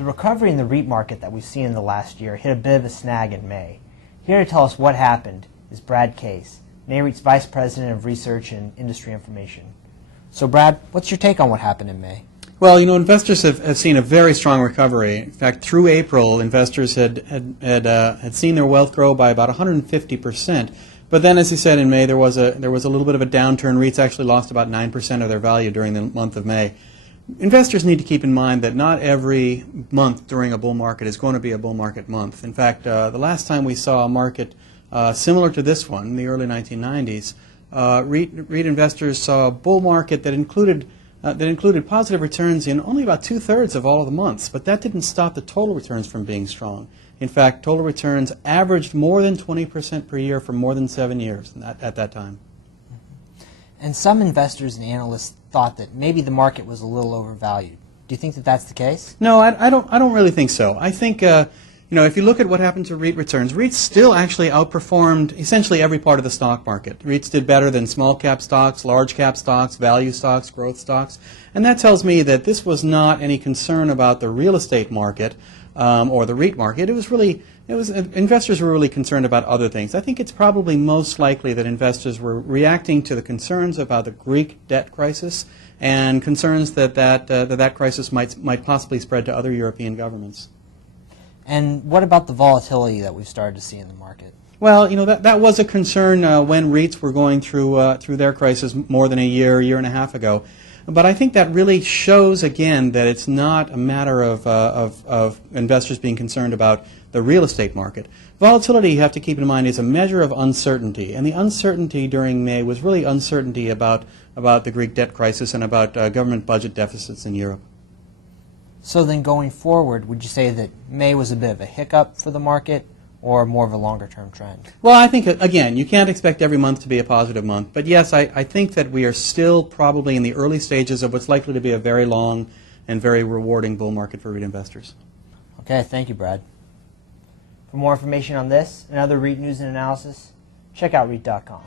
The recovery in the REIT market that we've seen in the last year hit a bit of a snag in May. Here to tell us what happened is Brad Case, NAREIT's Vice President of Research and Industry Information. So Brad, what's your take on what happened in May? Well, investors have seen a very strong recovery. In fact, through April, investors had seen their wealth grow by about 150%. But then, as you said, in May there was a little bit of a downturn. REITs actually lost about 9% of their value during the month of May. Investors need to keep in mind that not every month during a bull market is going to be a bull market month. In fact, the last time we saw a market similar to this one, in the early 1990s, REIT investors saw a bull market that included positive returns in only about 2/3 of all of the months, but that didn't stop the total returns from being strong. In fact, total returns averaged more than 20% per year for more than 7 years at that time. And some investors and analysts thought that maybe the market was a little overvalued. Do you think that that's the case? No, I don't really think so. I think if you look at what happened to REIT returns, REITs still actually outperformed essentially every part of the stock market. REITs did better than small cap stocks, large cap stocks, value stocks, growth stocks, and that tells me that this was not any concern about the real estate market or the REIT market. Investors were really concerned about other things. I think it's probably most likely that investors were reacting to the concerns about the Greek debt crisis and concerns that crisis might possibly spread to other European governments. And what about the volatility that we've started to see in the market? Well, that was a concern when REITs were going through their crisis more than a year and a half ago. But I think that really shows again that it's not a matter of investors being concerned about the real estate market. Volatility, you have to keep in mind, is a measure of uncertainty, and the uncertainty during May was really uncertainty about the Greek debt crisis and about government budget deficits in Europe. So then going forward, would you say that May was a bit of a hiccup for the market or more of a longer-term trend? Well, I think, again, you can't expect every month to be a positive month. But yes, I think that we are still probably in the early stages of what's likely to be a very long and very rewarding bull market for REIT investors. Okay, thank you, Brad. For more information on this and other REIT news and analysis, check out REIT.com.